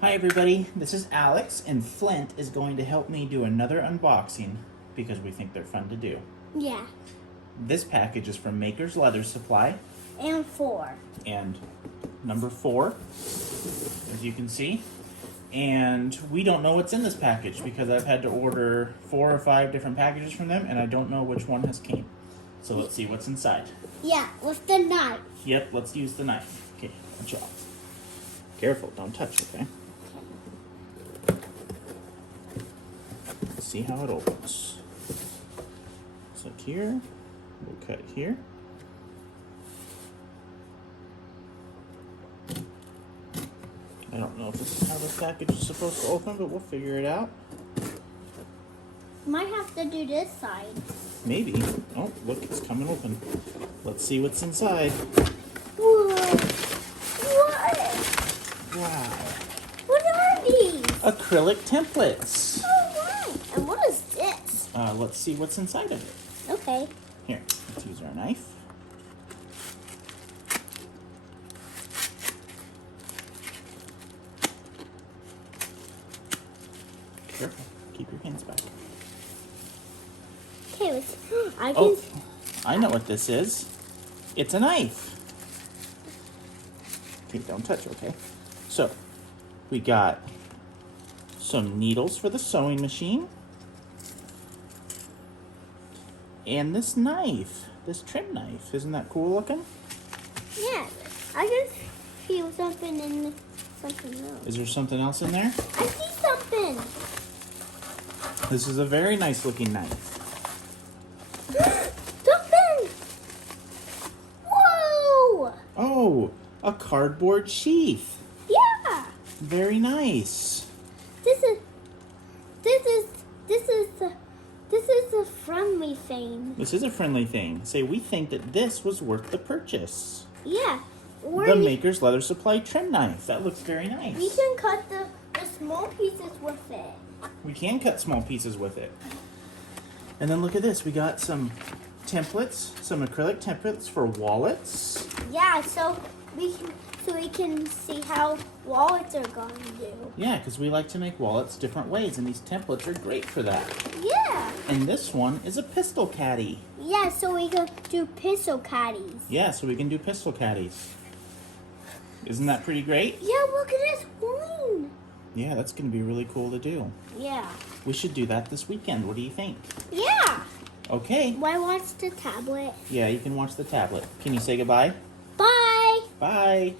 Hi everybody, this is Alex, and Flint is going to help me do another unboxing because we think they're fun to do. Yeah. This package is from Maker's Leather Supply. And 4. And number 4, as you can see. And we don't know what's in this package because I've had to order 4 or 5 different packages from them, and I don't know which one has came. So let's see what's inside. Yeah, with the knife. Yep, let's use the knife. Okay, watch out. Careful, don't touch, okay? See how it opens. So here, we'll cut here. I don't know if this is how this package is supposed to open, but we'll figure it out. Might have to do this side. Maybe. Oh, look, it's coming open. Let's see what's inside. Whoa. What? Wow. What are these? Acrylic templates. Oh, wow. And what is this? Let's see what's inside of it. Okay. Here, let's use our knife. Careful, keep your hands back. Okay, let's, I know what this is. It's a knife. Okay, don't touch, okay? So, we got some needles for the sewing machine. And this knife, this trim knife. Isn't that cool looking? Yeah, I just feel something in something else. Is there something else in there? I see something. This is a very nice looking knife. Something. Whoa. Oh, a cardboard sheath. Yeah. Very nice. This is a friendly thing. This is a friendly thing. Say, we think that this was worth the purchase. Yeah. The Maker's Leather Supply trim knife. That looks very nice. We can cut the small pieces with it. We can cut small pieces with it. And then look at this. We got some templates, some acrylic templates for wallets. Yeah, so we can see how wallets are going to do. Yeah, because we like to make wallets different ways, and these templates are great for that. Yeah. And this one is a pistol caddy. Yeah, so we can do pistol caddies. Yeah, so we can do pistol caddies. Isn't that pretty great? Yeah, look at this one. Yeah, that's going to be really cool to do. Yeah. We should do that this weekend. What do you think? Yeah. Okay. Why watch the tablet? Yeah, you can watch the tablet. Can you say goodbye? Bye. Bye.